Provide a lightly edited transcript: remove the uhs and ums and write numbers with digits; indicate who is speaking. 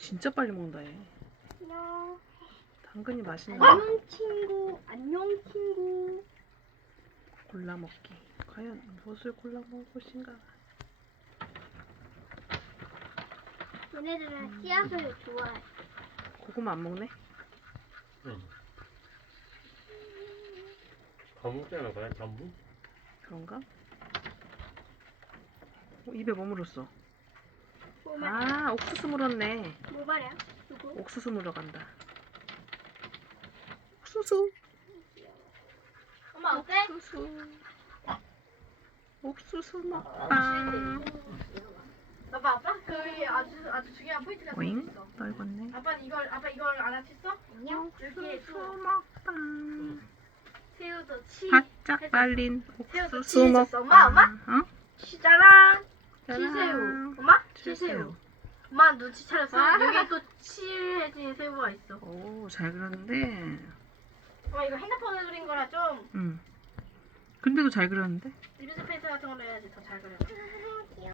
Speaker 1: 진짜 빨리 먹는다 얘.
Speaker 2: 안녕.
Speaker 1: 당근이 맛있네.
Speaker 2: 안녕 친구. 안녕 친구.
Speaker 1: 골라 먹기. 과연 무엇을 골라 먹을 것인가?
Speaker 2: 얘네들은 씨앗을 좋아해.
Speaker 1: 고구마 안 먹네?
Speaker 3: 응. 거북대는 거야? 전부?
Speaker 1: 그런가? 입에 뭐 물었어?
Speaker 2: 뭐 말?
Speaker 1: 아, 옥수수 물었네.
Speaker 2: 뭐 말이야? 누구?
Speaker 1: 옥수수 물어 간다. 옥수수.
Speaker 2: 엄마 어때?
Speaker 1: 옥수수. 옥수수 먹방.
Speaker 4: 아빠 그 아주 중요한 포인트가 또
Speaker 1: 오잉?
Speaker 4: 있어.
Speaker 1: 넓었네.
Speaker 4: 아빠 이걸 알아챘어?
Speaker 2: 안녕.
Speaker 4: 여기에
Speaker 1: 옥수수 먹방.
Speaker 4: 새우도 치.
Speaker 1: 바짝 말린
Speaker 4: 새우도
Speaker 1: 옥수수
Speaker 4: 치즈
Speaker 1: 먹방.
Speaker 4: 있었어. 엄마?
Speaker 1: 어?
Speaker 4: 짜란.
Speaker 1: 짜란.
Speaker 4: 치새우. 엄마?
Speaker 1: 치새우.
Speaker 4: 치새우. 엄마 눈치 차렸어? 여기에 또 칠해진 새우가 있어.
Speaker 1: 오, 잘 그렸는데.
Speaker 4: 엄마 이거 핸드폰으로 그린 거라 좀
Speaker 1: 응. 근데도 잘 그렸는데?
Speaker 4: 리뷰스 페인트 같은 걸로 해야지 더 잘 그려.